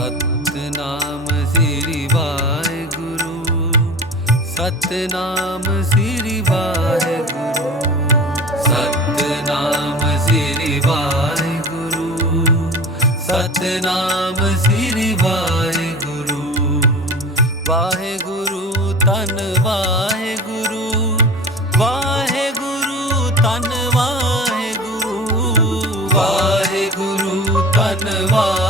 सतनाम श्री गुरु सतनाम श्री गुरु सतनाम श्री गुरु सतनाम श्री गुरु तन वाहे गुरु वाहे गुरु तन वाहे